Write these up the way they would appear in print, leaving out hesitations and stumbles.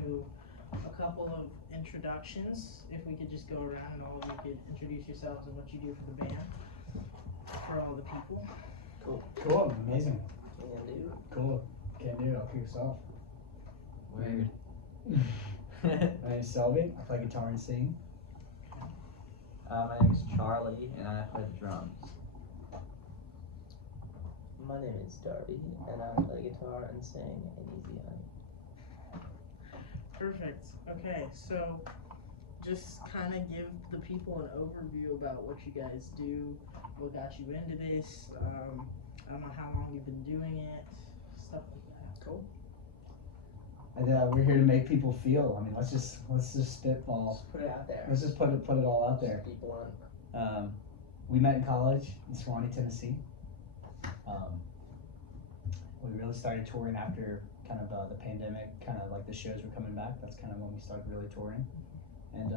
do a couple of introductions. If we could just go around and all of you could introduce yourselves and what you do for the band, for all the people. Cool, amazing. Can do. Cool. Can do. Up yourself. Weird. My name's Selby. I play guitar and sing. My name is Charlie, and I play the drums. My name is Darby, and I play guitar and sing in Easy Honey. Perfect. Okay, so just kind of give the people an overview about what you guys do, what got you into this. I don't know how long you've been doing it, stuff like that. Cool. And we're here to make people feel. I mean, let's just spitball. Just put it out there. Let's just put it all out there. Just be blunt. We met in college in Swanee, Tennessee. We really started touring after kind of the pandemic, kind of like the shows were coming back. That's kind of when we started really touring. And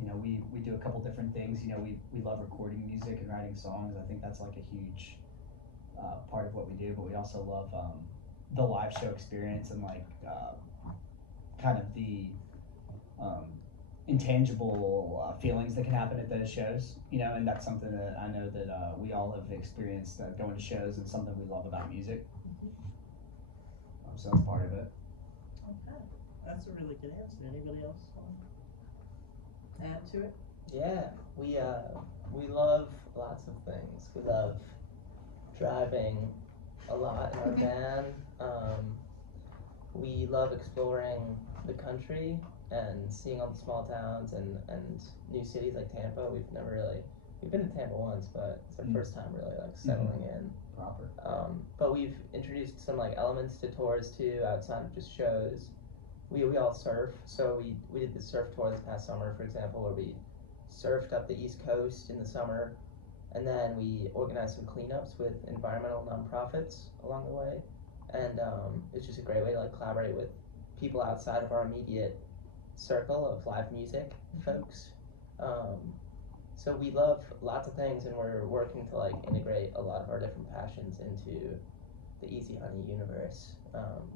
you know, we do a couple different things. You know, we love recording music and writing songs. I think that's like a huge part of what we do. But we also love the live show experience and like kind of the intangible feelings that can happen at those shows, you know, and that's something that I know that we all have experienced going to shows, and something we love about music. So that's part of it. Okay, that's a really good answer. Anybody else want to add to it? Yeah, we love lots of things. We love driving a lot in our van. We love exploring the country and seeing all the small towns and new cities like Tampa. We've been to Tampa once, but it's our first time really like settling in. Proper. But we've introduced some like elements to tours too, outside of just shows. We all surf, so we did the surf tour this past summer, for example, where we surfed up the East Coast in the summer, and then we organized some cleanups with environmental nonprofits along the way, and it's just a great way to like collaborate with people outside of our immediate circle of live music folks. So we love lots of things, and we're working to like integrate a lot of our different passions into the Easy Honey universe.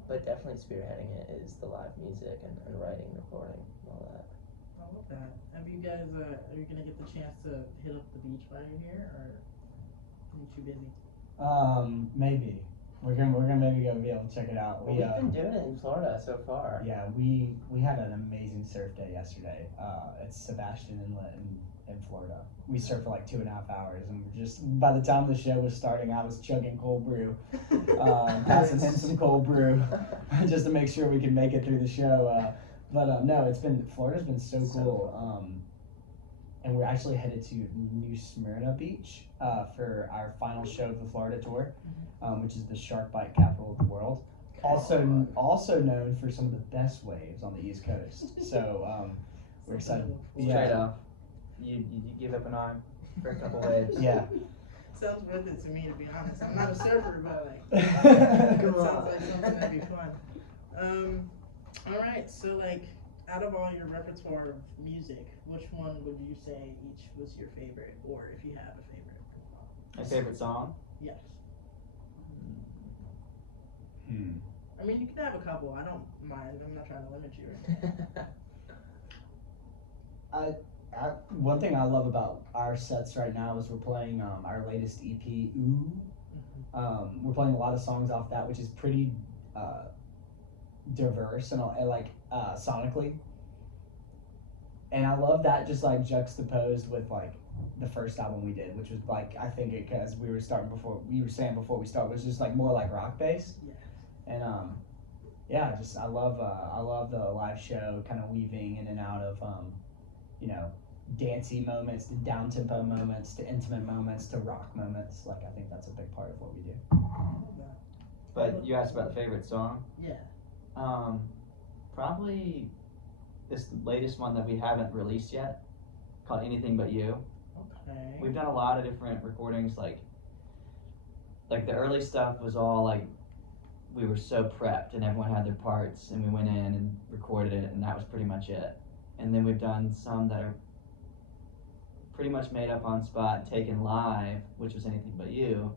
But definitely spearheading it is the live music and writing, recording, and all that. I love that. Have you guys, are you going to get the chance to hit up the beach while you're here, or are you too busy? Maybe. We're gonna maybe go be able to check it out. Well, we've been doing it in Florida so far. Yeah, we had an amazing surf day yesterday. It's Sebastian Inlet in Florida. We surfed for like 2.5 hours, and we're just, by the time the show was starting, I was chugging cold brew, passing him some cold brew, just to make sure we could make it through the show. No, Florida's been so cool. And we're actually headed to New Smyrna Beach for our final show of the Florida tour, which is the shark bite capital of the world. Also known for some of the best waves on the East Coast. So we're excited. Straight up. You give up an arm for a couple waves. Yeah. Sounds worth it to me, to be honest. I'm not a surfer, but like, it Come sounds on. like something that'd be fun. All right, so like, out of all your repertoire of music, which one would you say each was your favorite, or if you have a favorite? My favorite song? Yes. Hmm. I mean, you can have a couple. I don't mind. I'm not trying to limit you. One thing I love about our sets right now is we're playing our latest EP, Ooh. We're playing a lot of songs off that, which is pretty diverse and like sonically. And I love that just like juxtaposed with like the first album we did, which was like, I think it, because we were saying before we started, was just like more like rock based. Yeah. And yeah, just I love the live show kind of weaving in and out of you know, dancey moments to down tempo moments to intimate moments to rock moments. Like, I think that's a big part of what we do. But you asked about the favorite song? Yeah. Probably this latest one that we haven't released yet, called Anything But You. Okay. We've done a lot of different recordings, like the early stuff was all like, we were so prepped and everyone had their parts and we went in and recorded it and that was pretty much it. And then we've done some that are pretty much made up on spot and taken live, which was Anything But You.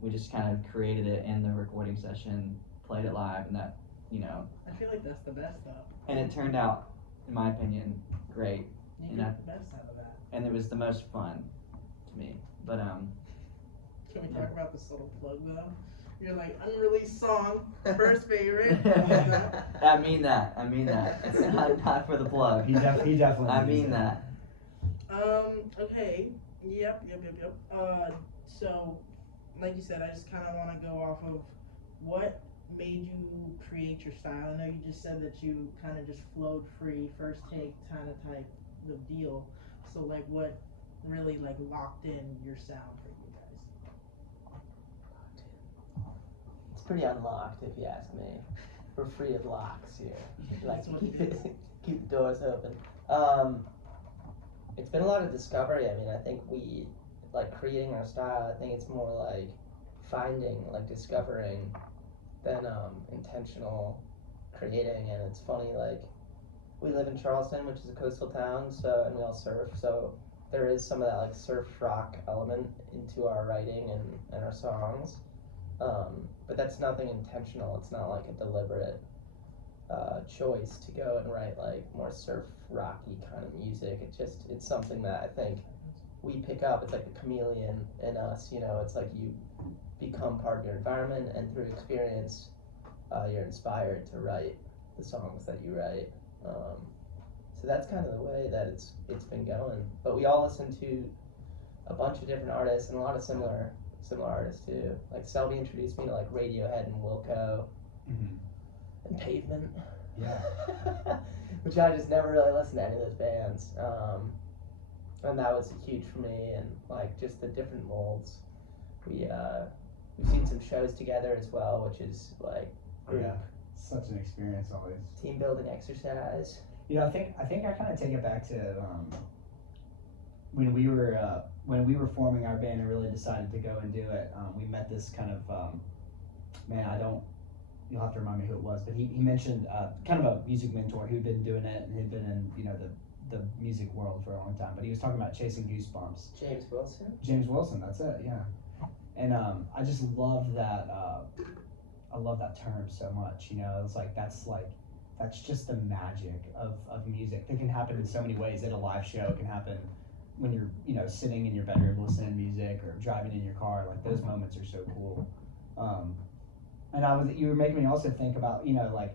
We just kind of created it in the recording session, played it live, and that you know, I feel like that's the best though. and it turned out, in my opinion, great, You and get the best out of that. and it was the most fun to me. But Can we talk about the subtle plug though? You're like, unreleased song, first favorite. I mean that. It's not for the plug. He definitely. I means mean that. Okay. Yep. So, like you said, I just kind of want to go off of what made you create your style. I know you just said that you kind of just flowed free, first take kind of type of deal. So, like, what really like locked in your sound for you guys? It's pretty unlocked, if you ask me. We're free of locks here. Like, keep the doors open. It's been a lot of discovery. I mean, I think we, like, creating our style, I think it's more like finding, like, discovering than intentional creating. And it's funny, like, we live in Charleston, which is a coastal town, so, and we all surf, so there is some of that, like, surf rock element into our writing and our songs. But that's nothing intentional. It's not like a deliberate choice to go and write like more surf rocky kind of music. It's something that I think we pick up. It's like a chameleon in us, you know. It's like you become part of your environment, and through experience, you're inspired to write the songs that you write. So that's kind of the way that it's been going. But we all listen to a bunch of different artists and a lot of similar artists too. Like Selby introduced me to like Radiohead and Wilco and Pavement. Yeah. Which I just never really listened to any of those bands. And that was huge for me, and like just the different molds. We've seen some shows together as well, which is like group Such an experience always. team building exercise. You know, I think I kind of take it back to when we were forming our band and really decided to go and do it. We met this kind of you'll have to remind me who it was, but he mentioned kind of a music mentor who'd been doing it and had been in, you know, the music world for a long time. But he was talking about chasing goosebumps. James Wilson. James Wilson, that's it, yeah. And I just love that. I love that term so much. You know, it's like that's just the magic of music that can happen in so many ways. At a live show, it can happen when you're, you know, sitting in your bedroom listening to music or driving in your car. Like those moments are so cool. And you were making me also think about, you know, like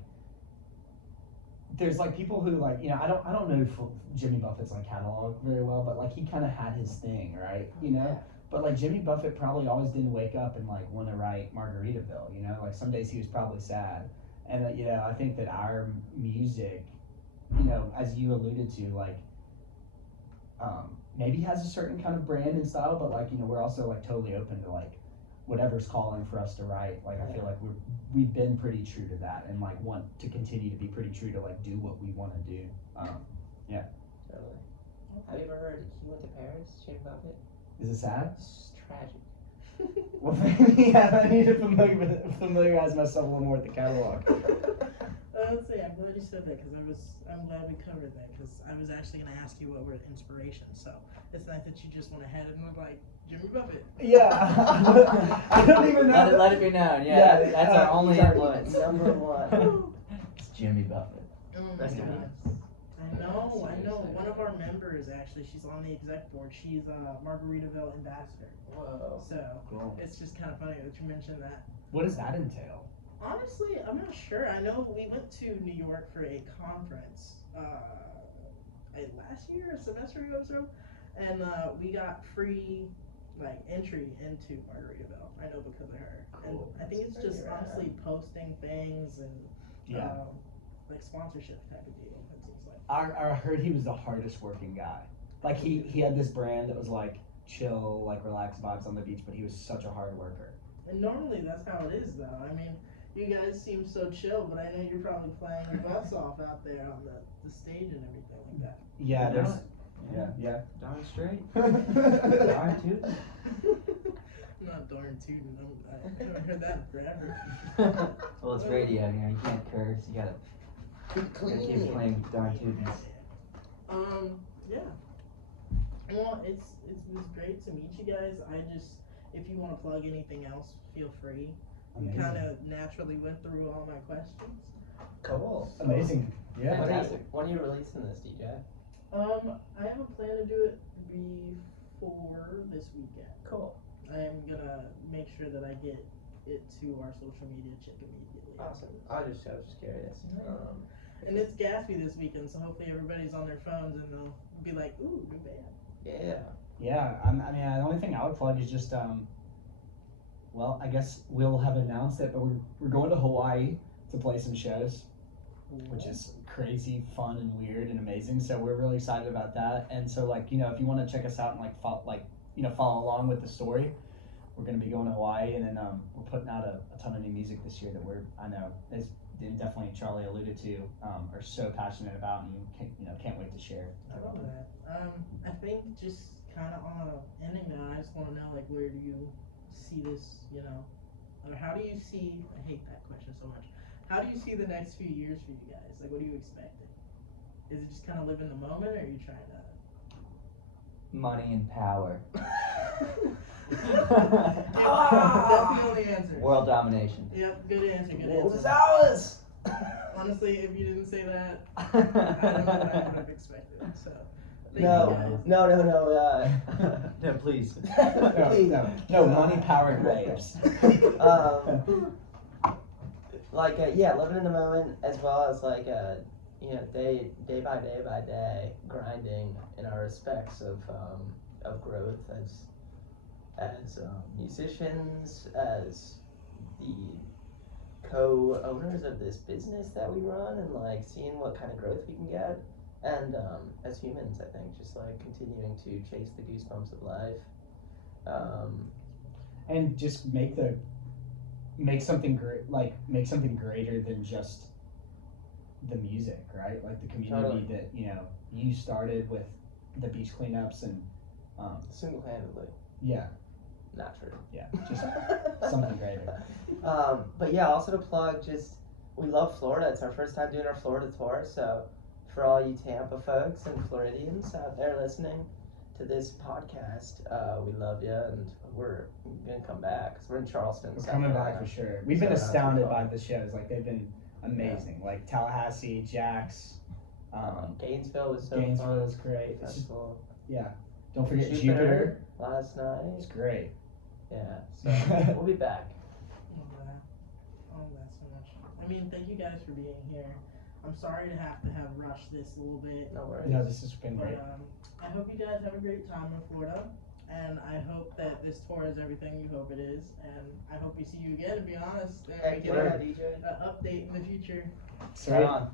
there's like people who like, you know, I don't know if Jimmy Buffett's like catalog very well, but like he kind of had his thing, right? You know. Yeah. But like Jimmy Buffett probably always didn't wake up and like want to write Margaritaville, you know, like some days he was probably sad. And you know, I think that our music, you know, as you alluded to, like maybe has a certain kind of brand and style, but like, you know, we're also like totally open to like whatever's calling for us to write. Like I feel like we've been pretty true to that, and like want to continue to be pretty true to like do what we want to do. Yeah. Totally. Have you ever heard He Went to Paris, Jimmy Buffett? Is it sad? It's tragic. Well, yeah, I need to familiarize myself a little more with the catalog. Let's see, I'm glad you said that, because I'm glad we covered that, because I was actually going to ask you what were inspirations, so it's nice that you just went ahead and was like, Jimmy Buffett. Yeah. I don't even know. Let it be known. Yeah, that's our only influence. Number one. It's Jimmy Buffett. Oh my Rest in goodness. peace. I know. Seriously. One of our members, actually, she's on the exec board. She's a Margaritaville ambassador. Whoa. So Cool. it's just kind of funny that you mentioned that. What does that entail? Honestly, I'm not sure. I know we went to New York for a conference last year, a semester ago or so, and we got free like entry into Margaritaville. I know because of her. Cool. And I think it's just honestly posting things and Yeah. like sponsorship type of deal. It seems like. I heard he was the hardest working guy. Like he had this brand that was like chill, like relaxed vibes on the beach, but he was such a hard worker. And normally that's how it is, though. I mean, you guys seem so chill, but I know you're probably playing your butts off out there on the stage and everything like that. Yeah, We're there's. Yeah. Darn straight. Yeah. Darn tootin'. I'm not darn tootin'. I haven't heard that in forever. Well, it's radio, you know, you can't curse. You gotta keep playing darn tootin'. Yeah. Well, it was great to meet you guys. If you want to plug anything else, feel free. We Amazing. kind of naturally went through all my questions. Cool. Amazing. Yeah. Fantastic. When are you releasing this, DJ? I have a plan to do it before this weekend. Cool. I am gonna make sure that I get it to our social media chick immediately. Awesome. I was just curious. And it's Gatsby this weekend, so hopefully everybody's on their phones and they'll be like, "Ooh, new band." Yeah. Yeah, I mean, the only thing I would plug is just, well, I guess we'll have announced it, but we're going to Hawaii to play some shows, which is crazy, fun, and weird, and amazing. So we're really excited about that. And so, like, you know, if you want to check us out and follow along with the story, we're going to be going to Hawaii, and then we're putting out a ton of new music this year that I know, as definitely Charlie alluded to, are so passionate about and can't wait to share. I love that. I think just kind of on a ending now, I just want to know, like, where do you see this, or how do you see, I hate that question so much, how do you see the next few years for you guys? Like, what are you expecting? Is it just kind of live in the moment, or are you trying to? Money and power. That's the only answer. World domination. Yep, good answer, good What was answer. ours? Honestly, if you didn't say that, I don't know what I would have expected, so. Thank you guys. No. No, please. No, money, power, and waves. Living in the moment, as well as day by day, grinding in our respects of growth as musicians, as the co-owners of this business that we run, and seeing what kind of growth we can get, and as humans, I think just continuing to chase the goosebumps of life, and just make something great, make something greater than just the music, right? Like the community that you started with the beach cleanups and single-handedly. Yeah. Not true. Yeah, just something greater. But yeah, also to plug, we love Florida. It's our first time doing our Florida tour, so for all you Tampa folks and Floridians out there listening to this podcast, we love you, and we're gonna come back because we're in Charleston. We're South coming Carolina. back for sure. We've been So that's astounded fun. by the shows. Like, they've been amazing. Like Tallahassee, Jax, Gainesville was so Gainesville fun. was great. It's just, Festival. yeah. Don't forget Jupiter. Last night. It's great. Yeah, so we'll be back. Oh, that so much. I mean, thank you guys for being here. I'm sorry to have rushed this a little bit, No worries. No, this has been but great. I hope you guys have a great time in Florida, and I hope that this tour is everything you hope it is, and I hope we see you again, to be honest, and we Heck get yeah, an DJ. update in the future. Sweet. Right on.